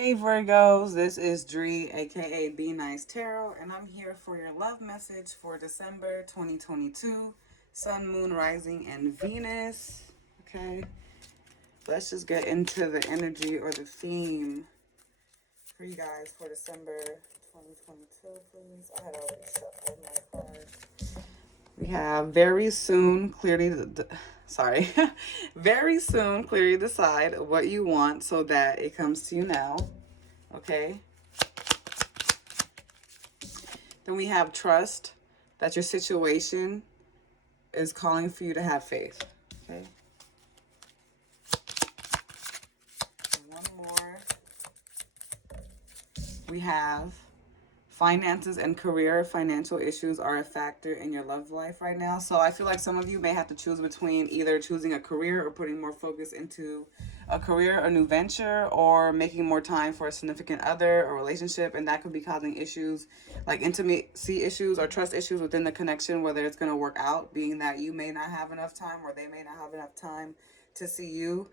Hey Virgos, this is Dree, aka Be Nice Tarot, and I'm here for your love message for December 2022, Sun, Moon, Rising, and Venus. Okay, let's just get into the energy or the theme for you guys for December 2022, please. I had already shuffled my cards. We have sorry, very soon clearly decide what you want so that it comes to you now. Okay. Then we have trust that your situation is calling for you to have faith. Okay. One more. We have finances and career. Financial issues are a factor in your love life right now. So I feel like some of you may have to choose between either choosing a career or putting more focus into a career, a new venture, or making more time for a significant other or relationship. And that could be causing issues like intimacy issues or trust issues within the connection, whether it's going to work out, being that you may not have enough time or they may not have enough time to see you.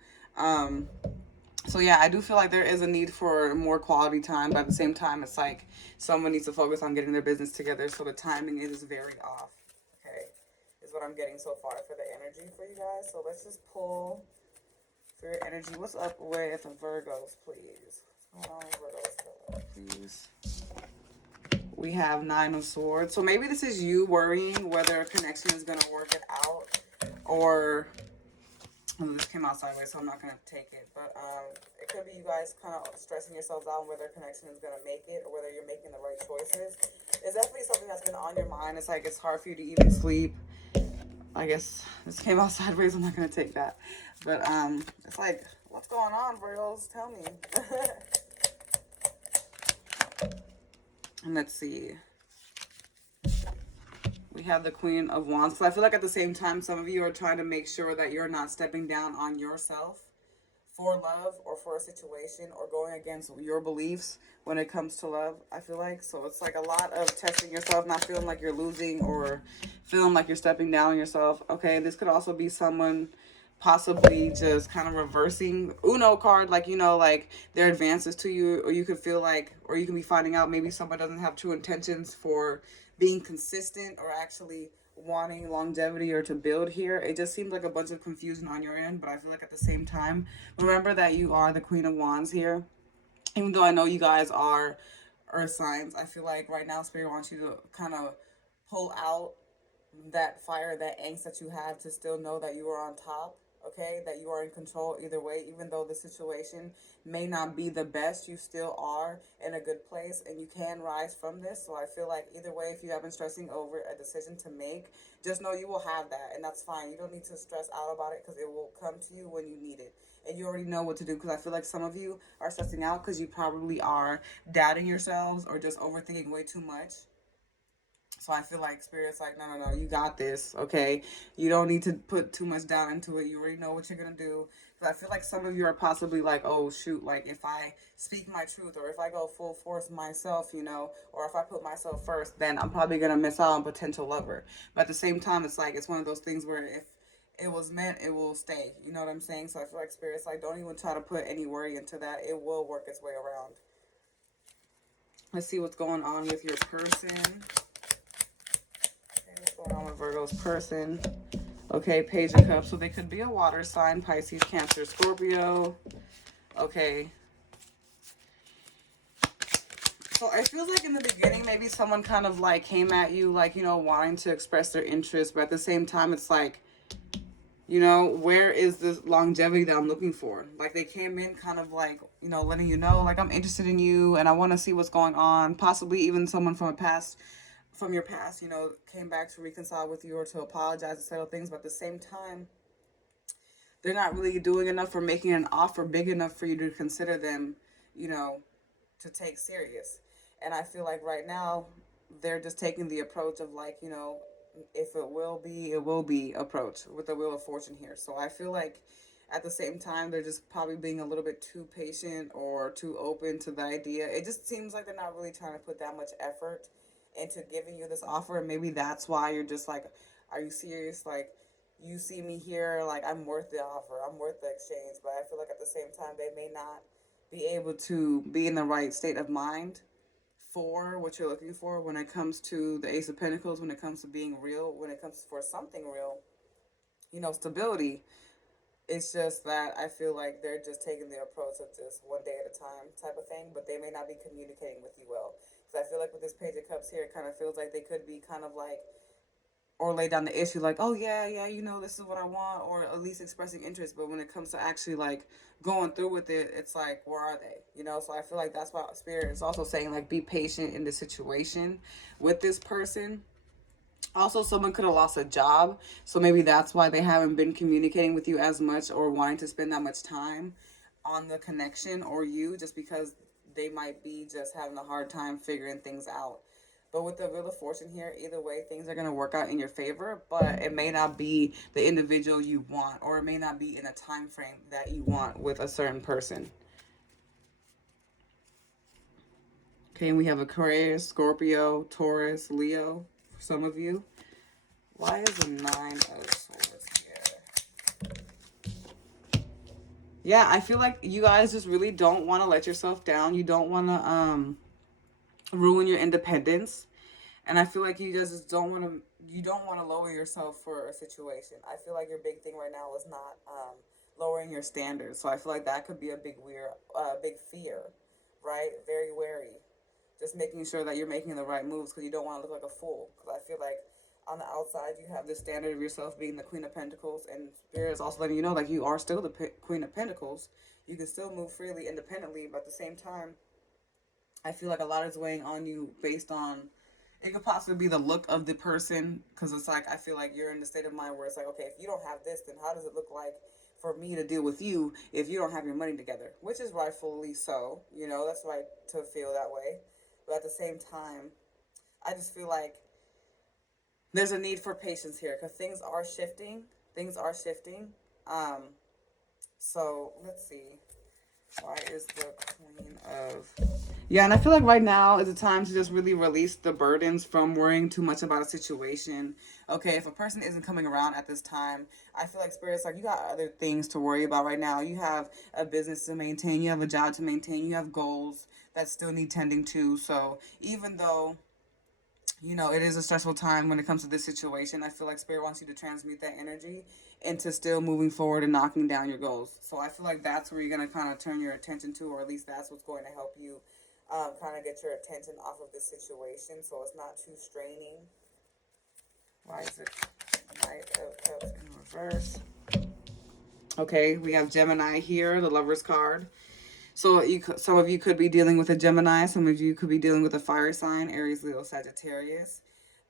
So yeah, I do feel like there is a need for more quality time, but at the same time, it's like someone needs to focus on getting their business together, so the timing is very off. Okay, is what I'm getting so far for the energy for you guys. So let's just pull for your energy. What's up with Virgos, please? What's going on with Virgos, please? We have Nine of Swords. So maybe this is you worrying whether a connection is going to work it out, or this came out sideways, so I'm not gonna take it. But it could be you guys kind of stressing yourselves out on whether connection is gonna make it or whether you're making the right choices. It's definitely something that's been on your mind. It's like it's hard for you to even sleep. I guess this came out sideways. I'm not gonna take that. But it's like, what's going on, Virgos? Tell me. And let's see. We have the Queen of Wands. So I feel like at the same time, some of you are trying to make sure that you're not stepping down on yourself for love or for a situation or going against your beliefs when it comes to love, I feel like. So it's like a lot of testing yourself, not feeling like you're losing or feeling like you're stepping down on yourself. Okay, this could also be someone possibly just kind of reversing Uno card, like, like their advances to you, or you could feel like, or you can be finding out maybe someone doesn't have true intentions for being consistent or actually wanting longevity or to build here. It just seems like a bunch of confusion on your end, but I feel like at the same time, remember that you are the Queen of Wands here. Even though I know you guys are earth signs, I feel like right now Spirit wants you to kind of pull out that fire, that angst that you have, to still know that you are on top. Okay, that you are in control either way. Even though the situation may not be the best, you still are in a good place and you can rise from this. So I feel like either way, if you have been stressing over a decision to make, just know you will have that, and that's fine. You don't need to stress out about it because it will come to you when you need it, and you already know what to do. Because I feel like some of you are stressing out because you probably are doubting yourselves or just overthinking way too much. So I feel like Spirit's like, no, no, no, you got this, okay? You don't need to put too much doubt into it. You already know what you're going to do. But I feel like some of you are possibly like, oh, shoot, like if I speak my truth or if I go full force myself, or if I put myself first, then I'm probably going to miss out on potential lover. But at the same time, it's like, it's one of those things where if it was meant, it will stay. You know what I'm saying? So I feel like Spirit's like, don't even try to put any worry into that. It will work its way around. Let's see what's going on with your person. What's going on with Virgo's person? Okay, Page of Cups. So they could be a water sign, Pisces, Cancer, Scorpio. Okay. So it feels like in the beginning, maybe someone kind of like came at you, like, wanting to express their interest. But at the same time, it's like, where is this longevity that I'm looking for? Like they came in kind of like, letting you know, like, I'm interested in you and I want to see what's going on. Possibly even someone from your past, came back to reconcile with you or to apologize and settle things. But at the same time, they're not really doing enough or making an offer big enough for you to consider them, you know, to take serious. And I feel like right now they're just taking the approach of like, if it will be, it will be approach with the Wheel of Fortune here. So I feel like at the same time, they're just probably being a little bit too patient or too open to the idea. It just seems like they're not really trying to put that much effort into giving you this offer. And maybe that's why you're just like, are you serious? Like, you see me here, like, I'm worth the offer, I'm worth the exchange. But I feel like at the same time, they may not be able to be in the right state of mind for what you're looking for when it comes to the Ace of Pentacles, when it comes to being real, when it comes for something real, stability. It's just that I feel like they're just taking the approach of just one day at a time type of thing, but they may not be communicating with you well. Because I feel like with this Page of Cups here, it kind of feels like they could be kind of like, or lay down the issue like, oh yeah, yeah, this is what I want, or at least expressing interest. But when it comes to actually like going through with it, it's like, where are they? So I feel like that's why Spirit is also saying like, be patient in the situation with this person. Also, someone could have lost a job, so maybe that's why they haven't been communicating with you as much or wanting to spend that much time on the connection, or you, just because they might be just having a hard time figuring things out. But with the Wheel of Fortune here, either way, things are going to work out in your favor, but it may not be the individual you want, or it may not be in a time frame that you want with a certain person. Okay, and we have Aquarius, Scorpio, Taurus, Leo for some of you. Why is the Nine of Swords here? Yeah, I feel like you guys just really don't want to let yourself down. You don't want to ruin your independence. And I feel like you guys just don't want to lower yourself for a situation. I feel like your big thing right now is not lowering your standards. So I feel like that could be a big fear, right? Very wary. Just making sure that you're making the right moves because you don't want to look like a fool. Because I feel like on the outside you have this standard of yourself being the Queen of Pentacles, and Spirit is also letting you know like you are still the Queen of Pentacles. You can still move freely, independently, but at the same time, I feel like a lot is weighing on you based on, it could possibly be the look of the person, because it's like I feel like you're in the state of mind where it's like, okay, if you don't have this, then how does it look like for me to deal with you if you don't have your money together? Which is rightfully so, that's right to feel that way. But at the same time, I just feel like there's a need for patience here because things are shifting. Things are shifting. Um, so let's see. Why is the Queen of... Yeah, and I feel like right now is a time to just really release the burdens from worrying too much about a situation. Okay, if a person isn't coming around at this time, I feel like Spirit's like, you got other things to worry about right now. You have a business to maintain, you have a job to maintain, you have goals that still need tending to. So even though it is a stressful time when it comes to this situation, I feel like Spirit wants you to transmute that energy into still moving forward and knocking down your goals. So I feel like that's where you're going to kind of turn your attention to, or at least that's what's going to help you kind of get your attention off of this situation so it's not too straining. Why is it Knight of Cups in reverse? Okay, we have Gemini here, the Lover's card. So some of you could be dealing with a Gemini. Some of you could be dealing with a fire sign, Aries, Leo, Sagittarius.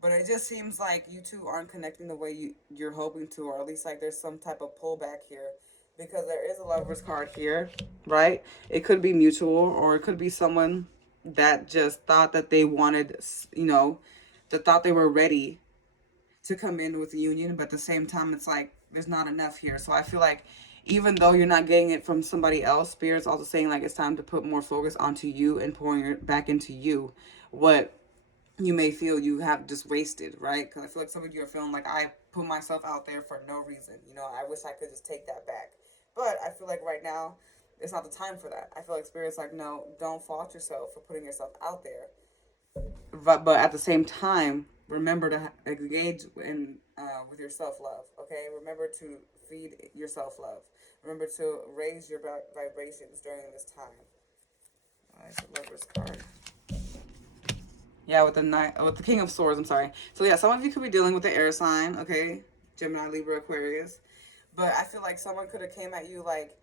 But it just seems like you two aren't connecting the way you're hoping to, or at least like there's some type of pullback here. Because there is a Lover's card here, right? It could be mutual, or it could be someone that just thought that they wanted, that thought they were ready to come in with the union, but at the same time, it's like there's not enough here. So I feel like even though you're not getting it from somebody else, Spirit's also saying like it's time to put more focus onto you and pouring it back into you. What you may feel you have just wasted, right? Because I feel like some of you are feeling like I put myself out there for no reason. I wish I could just take that back. But I feel like right now, it's not the time for that. I feel like Spirit's like, no, don't fault yourself for putting yourself out there. But at the same time, remember to engage in with your self love. Okay, remember to feed your self love. Remember to raise your vibrations during this time. It's a Lover's card. Yeah, with the King of Swords. I'm sorry. So yeah, some of you could be dealing with the air sign. Okay, Gemini, Libra, Aquarius. But I feel like someone could have came at you like,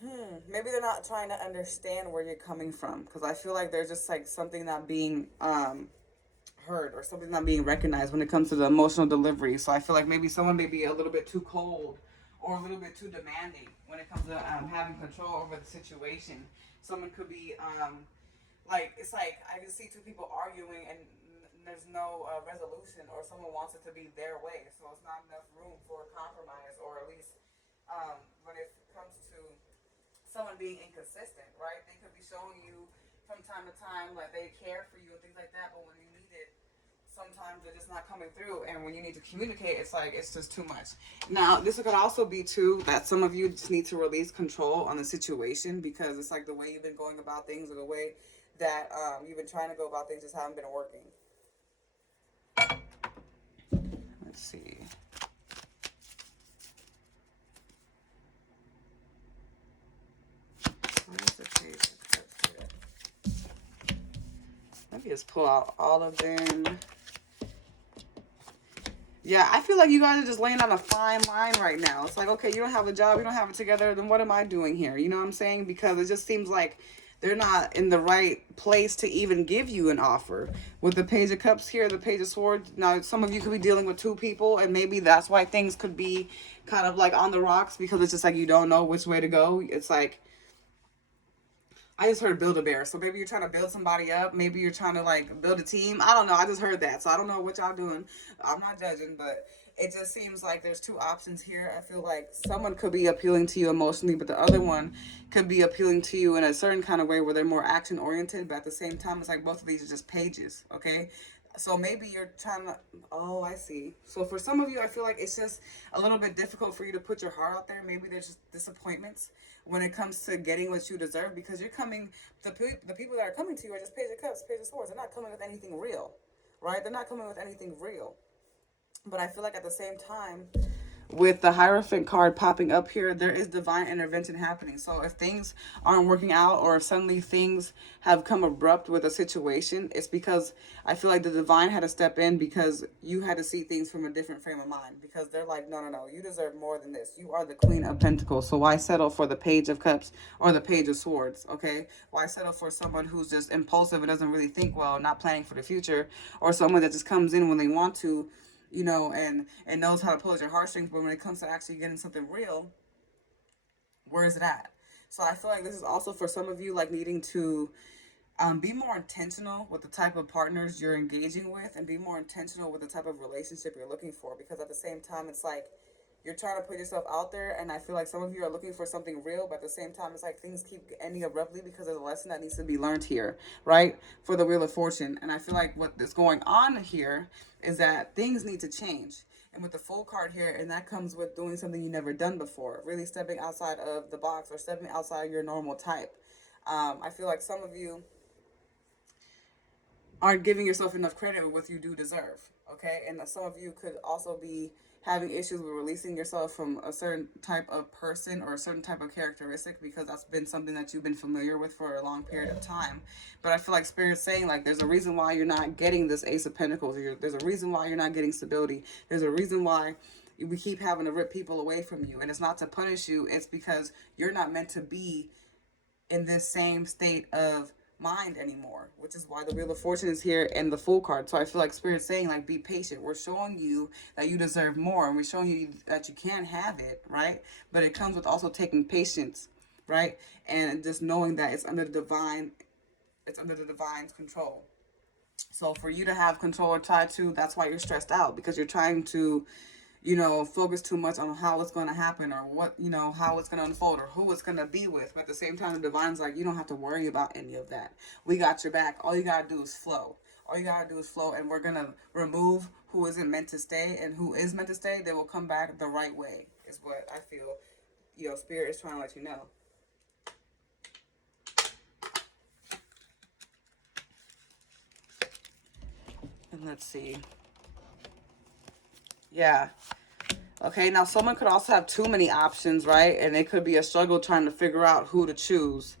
maybe they're not trying to understand where you're coming from, because I feel like there's just like something not being heard, or something not being recognized when it comes to the emotional delivery. So I feel like maybe someone may be a little bit too cold or a little bit too demanding when it comes to having control over the situation. Someone could be like, it's like I can see two people arguing and there's no resolution, or someone wants it to be their way, so it's not enough room for compromise, or at least when it comes to someone being inconsistent, right? They could be showing you from time to time like they care for you and things like that, but when you need it, sometimes they're just not coming through, and when you need to communicate, it's like it's just too much. Now this could also be too that some of you just need to release control on the situation, because it's like the way you've been going about things, or the way that you've been trying to go about things just haven't been working. Let's see. Where's the page of cups here? Let me just pull out all of them. Yeah, I feel like you guys are just laying on a fine line right now. It's like, okay, you don't have a job, you don't have it together, then what am I doing here? You know what I'm saying? Because it just seems like they're not in the right place to even give you an offer. With the Page of Cups here, the Page of Swords, now some of you could be dealing with two people, and maybe that's why things could be kind of like on the rocks, because it's just like you don't know which way to go. It's like, I just heard Build-A-Bear. So maybe you're trying to build somebody up. Maybe you're trying to like build a team. I don't know. I just heard that. So I don't know what y'all doing. I'm not judging, but it just seems like there's two options here. I feel like someone could be appealing to you emotionally, but the other one could be appealing to you in a certain kind of way where they're more action oriented. But at the same time, it's like both of these are just pages. Okay. So maybe you're trying to, oh, I see. So for some of you, I feel like it's just a little bit difficult for you to put your heart out there. Maybe there's just disappointments when it comes to getting what you deserve, because you're coming, the people that are coming to you are just Page of Cups, Page of Swords. They're not coming with anything real, right? They're not coming with anything real. But I feel like at the same time, with the Hierophant card popping up here, there is divine intervention happening. So if things aren't working out, or if suddenly things have come abrupt with a situation, it's because I feel like the divine had to step in, because you had to see things from a different frame of mind, because they're like, no, no, no, you deserve more than this. You are the Queen of Pentacles. So why settle for the Page of Cups or the Page of Swords? Okay. Why settle for someone who's just impulsive and doesn't really think well, not planning for the future, or someone that just comes in when they want to, you know, and knows how to pull at your heartstrings, but when it comes to actually getting something real, where is it at? So I feel like this is also for some of you, like needing to be more intentional with the type of partners you're engaging with, and be more intentional with the type of relationship you're looking for, because at the same time, it's like you're trying to put yourself out there, and I feel like some of you are looking for something real, but at the same time, it's like things keep ending abruptly because there's a lesson that needs to be learned here, right? For the Wheel of Fortune. And I feel like what is going on here is that things need to change. And with the Full card here, and that comes with doing something you never done before, really stepping outside of the box, or stepping outside your normal type. I feel like some of you aren't giving yourself enough credit with what you do deserve, okay? And some of you could also be having issues with releasing yourself from a certain type of person or a certain type of characteristic, because that's been something that you've been familiar with for a long period of time. But I feel like Spirit's saying, like, there's a reason why you're not getting this Ace of Pentacles. There's a reason why you're not getting stability. There's a reason why we keep having to rip people away from you. And it's not to punish you. It's because you're not meant to be in this same state of mind anymore, which is why the Wheel of Fortune is here and the Full card. So I feel like Spirit's saying, like, be patient. We're showing you that you deserve more, and we're showing you that you can have it, right? But it comes with also taking patience, right? And just knowing that it's under the divine's control. So for you to have control or try to, that's why you're stressed out, because you're trying to, you know, focus too much on how it's going to happen, or what, you know, how it's going to unfold, or who it's going to be with. But at the same time, the divine's like, you don't have to worry about any of that. We got your back. All you got to do is flow. All you got to do is flow, and we're going to remove who isn't meant to stay, and who is meant to stay, they will come back the right way, is what I feel, you know, Spirit is trying to let you know. And let's see. Yeah. Okay, now someone could also have too many options, right? And it could be a struggle trying to figure out who to choose.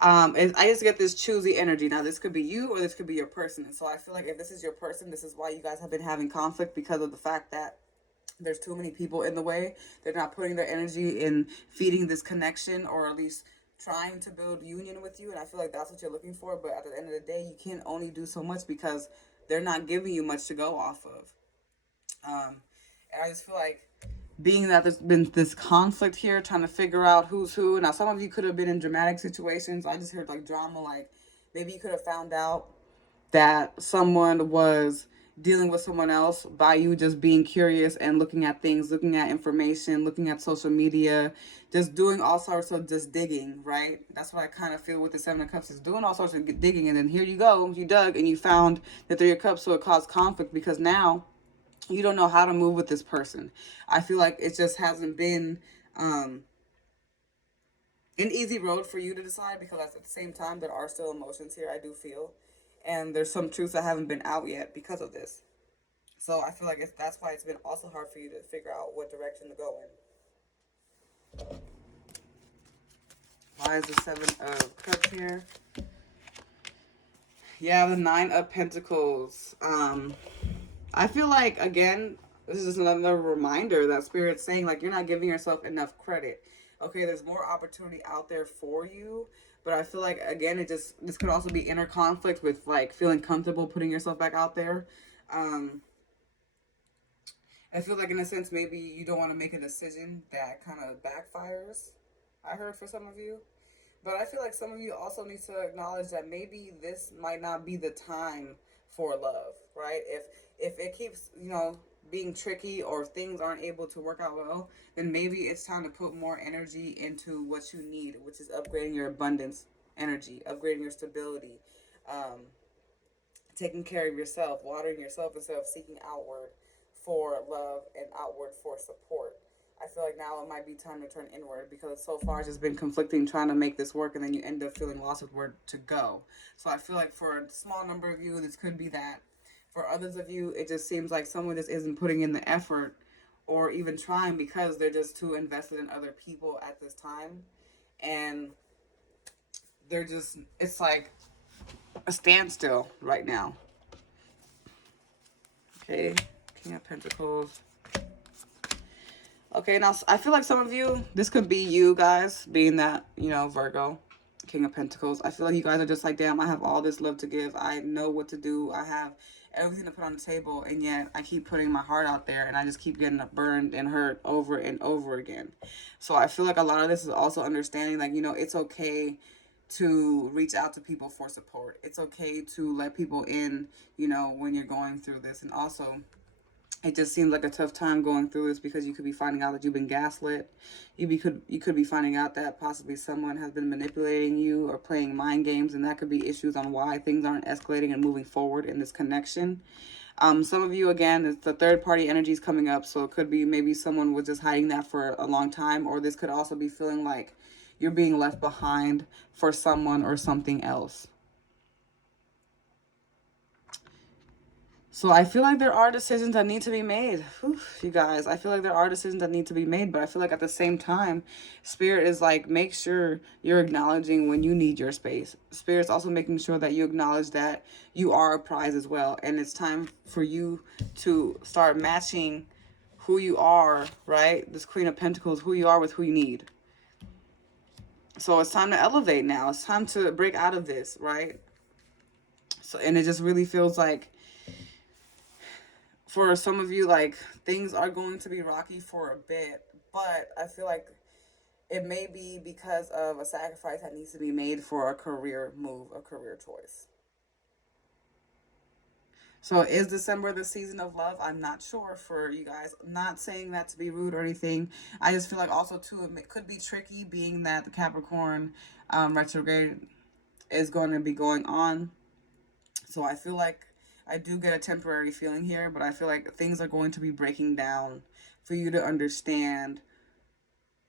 And I just get this choosy energy. Now, this could be you, or this could be your person. And so I feel like if this is your person, this is why you guys have been having conflict, because of the fact that there's too many people in the way. They're not putting their energy in feeding this connection, or at least trying to build union with you. And I feel like that's what you're looking for. But at the end of the day, you can only do so much, because they're not giving you much to go off of. And I just feel like, being that there's been this conflict here, trying to figure out who's who. Now, some of you could have been in dramatic situations. I just heard like drama, like maybe you could have found out that someone was dealing with someone else by you just being curious and looking at things, looking at information, looking at social media, just doing all sorts of just digging, right? That's what I kind of feel with the Seven of Cups is doing all sorts of digging. And then here you go, you dug and you found the Three of Cups. So it caused conflict because now you don't know how to move with this person. I feel like it just hasn't been an easy road for you to decide because at the same time, there are still emotions here, I do feel. And there's some truths that haven't been out yet because of this. So I feel like that's why it's been also hard for you to figure out what direction to go in. Why is the Seven of Cups here? Yeah, the Nine of Pentacles. I feel like, again, this is another reminder that Spirit's saying, like, you're not giving yourself enough credit. Okay, there's more opportunity out there for you, but I feel like, again, this could also be inner conflict with, like, feeling comfortable putting yourself back out there. I feel like, in a sense, maybe you don't want to make a decision that kind of backfires, I heard for some of you. But I feel like some of you also need to acknowledge that maybe this might not be the time for love, right? If it keeps, being tricky or if things aren't able to work out well, then maybe it's time to put more energy into what you need, which is upgrading your abundance energy, upgrading your stability, taking care of yourself, watering yourself instead of seeking outward for love and outward for support. I feel like now it might be time to turn inward because so far it's just been conflicting trying to make this work and then you end up feeling lost with where to go. So I feel like for a small number of you, this could be that. For others of you, it just seems like someone just isn't putting in the effort or even trying because they're just too invested in other people at this time. And it's like a standstill right now. Okay, King of Pentacles. Okay, now I feel like some of you, this could be you guys, being that, Virgo, King of Pentacles. I feel like you guys are just like, damn, I have all this love to give. I know what to do. I have everything to put on the table, and yet I keep putting my heart out there, and I just keep getting burned and hurt over and over again. So I feel like a lot of this is also understanding, like, it's okay to reach out to people for support. It's okay to let people in, when you're going through this. And also, it just seems like a tough time going through this because you could be finding out that you've been gaslit. You could be finding out that possibly someone has been manipulating you or playing mind games, and that could be issues on why things aren't escalating and moving forward in this connection. Some of you, again, it's the third party energy is coming up, so it could be maybe someone was just hiding that for a long time, or this could also be feeling like you're being left behind for someone or something else. So I feel like there are decisions that need to be made. Whew, you guys, I feel like there are decisions that need to be made, but I feel like at the same time, Spirit is like, make sure you're acknowledging when you need your space. Spirit's also making sure that you acknowledge that you are a prize as well. And it's time for you to start matching who you are, right? This Queen of Pentacles, who you are with who you need. So it's time to elevate now. It's time to break out of this, right? So, and it just really feels like, for some of you, like, things are going to be rocky for a bit, but I feel like it may be because of a sacrifice that needs to be made for a career move, a career choice. So is December the season of love? I'm not sure for you guys. I'm not saying that to be rude or anything. I just feel like also, too, it could be tricky being that the Capricorn retrograde is going to be going on. So I feel like I do get a temporary feeling here, but I feel like things are going to be breaking down for you to understand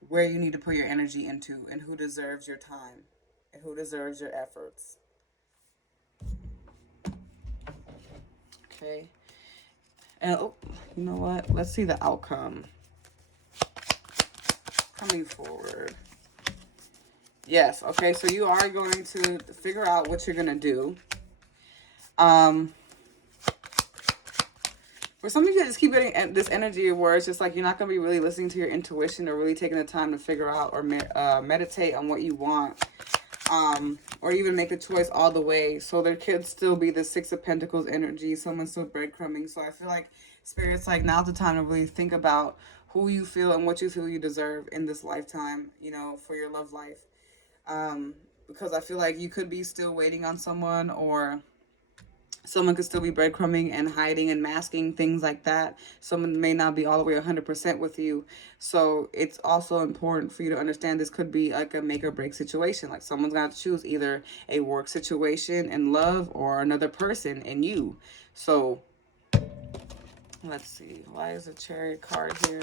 where you need to put your energy into and who deserves your time and who deserves your efforts. Okay. And you know what? Let's see the outcome. Coming forward. Yes. Okay. So you are going to figure out what you're going to do. For some of you, just keep getting this energy where it's just like you're not going to be really listening to your intuition or really taking the time to figure out or meditate on what you want, or even make a choice all the way. So there could still be the Six of Pentacles energy. Someone's still breadcrumbing. So I feel like Spirit's like, now's the time to really think about who you feel and what you feel you deserve in this lifetime, for your love life. Because I feel like you could be still waiting on someone, or Someone could still be breadcrumbing and hiding and masking, things like that. Someone may not be all the way 100% with you. So it's also important for you to understand this could be like a make or break situation. Like someone's going to choose either a work situation and love or another person and you. So let's see. Why is a Chariot card here?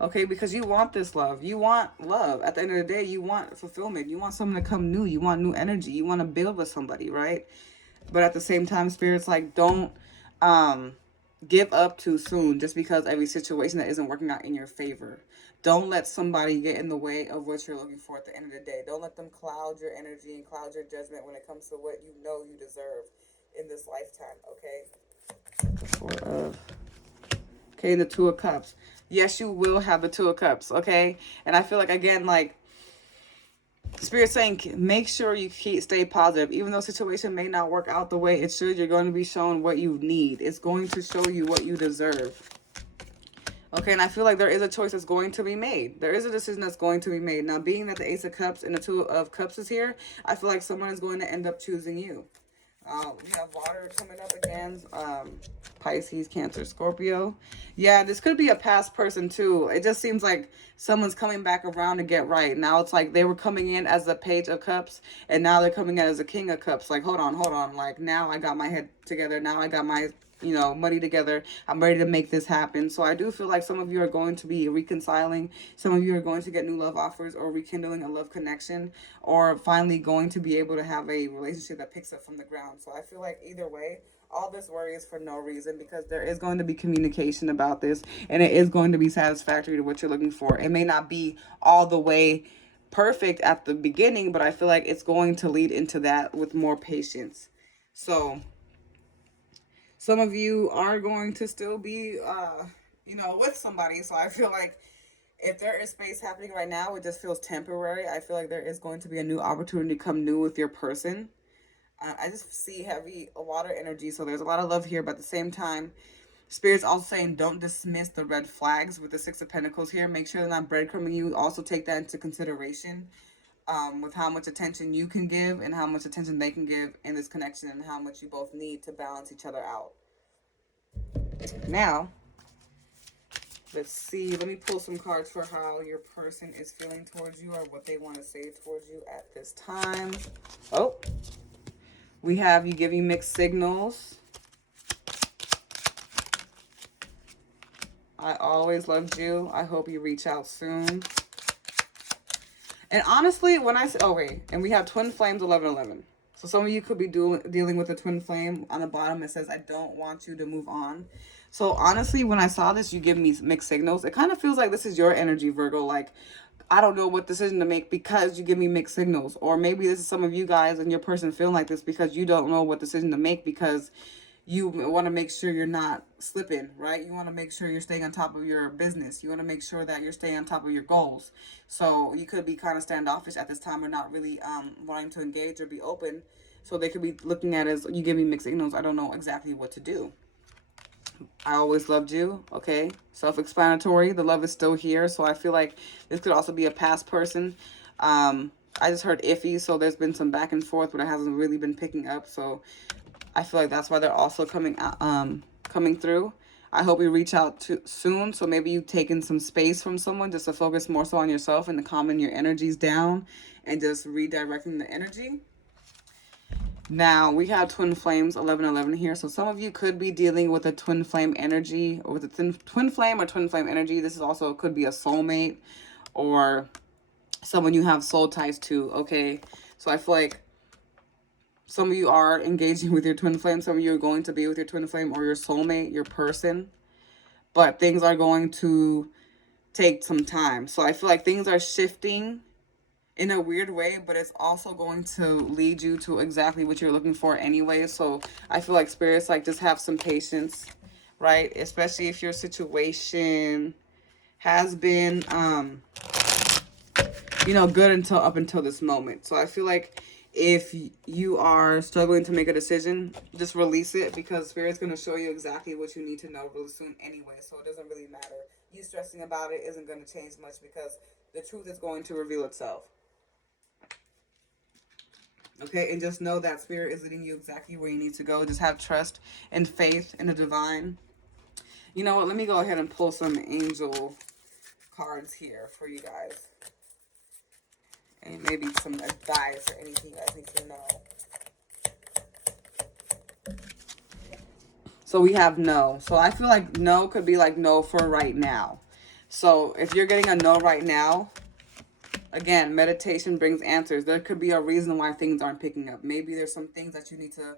Okay, because you want this love. You want love. At the end of the day, you want fulfillment. You want someone to come new. You want new energy. You want to build with somebody, right? But at the same time, Spirit's like, don't give up too soon just because every situation that isn't working out in your favor. Don't let somebody get in the way of what you're looking for at the end of the day. Don't let them cloud your energy and cloud your judgment when it comes to what you know you deserve in this lifetime, okay? The Four of... Okay, the Two of Cups. Yes, you will have the Two of Cups, okay? And I feel like, again, like, Spirit saying, make sure you stay positive. Even though situation may not work out the way it should, you're going to be shown what you need. It's going to show you what you deserve. Okay, and I feel like there is a choice that's going to be made. There is a decision that's going to be made. Now, being that the Ace of Cups and the Two of Cups is here, I feel like someone is going to end up choosing you. We have water coming up again. Pisces, Cancer, Scorpio. Yeah, this could be a past person too. It just seems like someone's coming back around to get right. Now it's like they were coming in as the Page of Cups, and now they're coming in as the King of Cups. Like, hold on, hold on. Like, now I got my head together. Now I got my, money together. I'm ready to make this happen. So I do feel like some of you are going to be reconciling. Some of you are going to get new love offers or rekindling a love connection, or finally going to be able to have a relationship that picks up from the ground. So I feel like either way, all this worry is for no reason, because there is going to be communication about this, and it is going to be satisfactory to what you're looking for. It may not be all the way perfect at the beginning, but I feel like it's going to lead into that with more patience. So some of you are going to still be, with somebody. So I feel like if there is space happening right now, it just feels temporary. I feel like there is going to be a new opportunity come new with your person. I just see heavy water energy, so there's a lot of love here, but at the same time, Spirit's also saying don't dismiss the red flags with the Six of Pentacles here. Make sure they're not breadcrumbing you. Also take that into consideration with how much attention you can give and how much attention they can give in this connection, and how much you both need to balance each other out. Now, let's see. Let me pull some cards for how your person is feeling towards you, or what they want to say towards you at this time. Oh, we have you giving mixed signals. I always loved you. I hope you reach out soon. And honestly, when I say, oh wait, and we have twin flames 1111. So some of you could be dealing with a twin flame. On the bottom it says, I don't want you to move on. So honestly, when I saw this, you give me mixed signals. It kind of feels like this is your energy, Virgo. Like, I don't know what decision to make because you give me mixed signals. Or maybe this is some of you guys and your person feeling like this because you don't know what decision to make, because you want to make sure you're not slipping, right? You want to make sure you're staying on top of your business. You want to make sure that you're staying on top of your goals. So you could be kind of standoffish at this time, or not really wanting to engage or be open. So they could be looking at it as, you give me mixed signals. I don't know exactly what to do. I always loved you. Okay. Self-explanatory. The love is still here. So I feel like this could also be a past person. I just heard iffy. So there's been some back and forth, but it hasn't really been picking up. So I feel like that's why they're also coming through. I hope you reach out soon. So maybe you've taken some space from someone just to focus more so on yourself and to calming your energies down and just redirecting the energy. Now, we have twin flames 1111 here. So some of you could be dealing with a twin flame energy, or with a twin flame or twin flame energy. This is also could be a soulmate or someone you have soul ties to, okay? So I feel like some of you are engaging with your twin flame. Some of you are going to be with your twin flame or your soulmate, your person. But things are going to take some time. So I feel like things are shifting in a weird way, but it's also going to lead you to exactly what you're looking for anyway. So I feel like Spirit's like, just have some patience, right? Especially if your situation has been, good up until this moment. So I feel like if you are struggling to make a decision, just release it, because Spirit's going to show you exactly what you need to know really soon anyway. So it doesn't really matter. You stressing about it isn't going to change much, because the truth is going to reveal itself. Okay, and just know that spirit is leading you exactly where you need to go. Just have trust and faith in the divine. You know what? Let me go ahead and pull some angel cards here for you guys. And maybe some advice or anything you guys need to know. So we have no. So I feel like no could be like no for right now. So if you're getting a no right now, again, meditation brings answers. There could be a reason why things aren't picking up. Maybe there's some things that you need to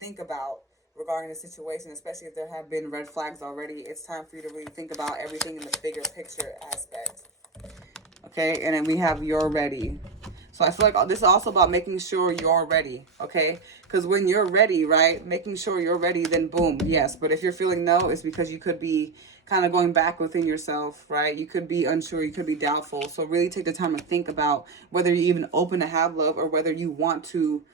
think about regarding the situation, especially if there have been red flags already. It's time for you to really think about everything in the bigger picture aspect. Okay, and then we have you're ready. So I feel like this is also about making sure you're ready, okay? Because when you're ready, right, making sure you're ready, then boom, yes. But if you're feeling no, it's because you could be kind of going back within yourself, right? You could be unsure, you could be doubtful. So really take the time to think about whether you're even open to have love or whether you want to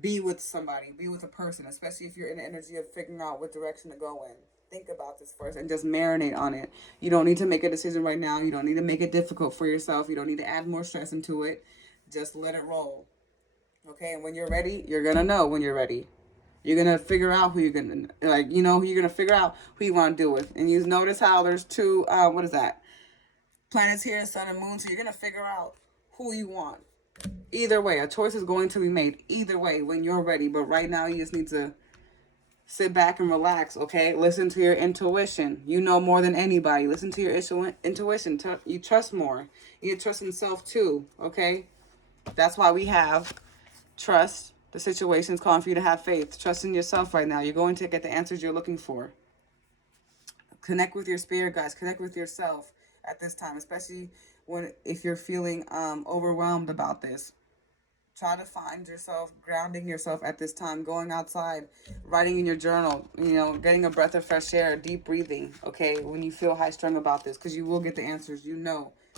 be with somebody, be with a person, especially if you're in the energy of figuring out what direction to go in. Think about this first and just marinate on it. You don't need to make a decision right now. You don't need to make it difficult for yourself. You don't need to add more stress into it. Just let it roll. Okay, and when you're ready, you're gonna know when you're ready. You're gonna figure out who you're gonna like. You know, you're gonna figure out who you want to deal with. And you notice how there's two. What is that? Planets here, sun and moon. So you're gonna figure out who you want. Either way, a choice is going to be made. Either way, when you're ready. But right now, you just need to sit back and relax. Okay, listen to your intuition. You know more than anybody. Listen to your intuition. You trust more. You trust in self too. Okay, that's why we have trust. The situation is calling for you to have faith. Trust in yourself right now. You're going to get the answers you're looking for. Connect with your spirit, guys. Connect with yourself at this time, especially if you're feeling overwhelmed about this. Try to find yourself, grounding yourself at this time, going outside, writing in your journal, getting a breath of fresh air, deep breathing, okay, when you feel high strung about this, because you will get the answers,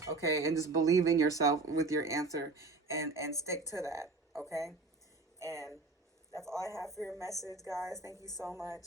okay, and just believe in yourself with your answer and stick to that, okay, and that's all I have for your message, guys. Thank you so much.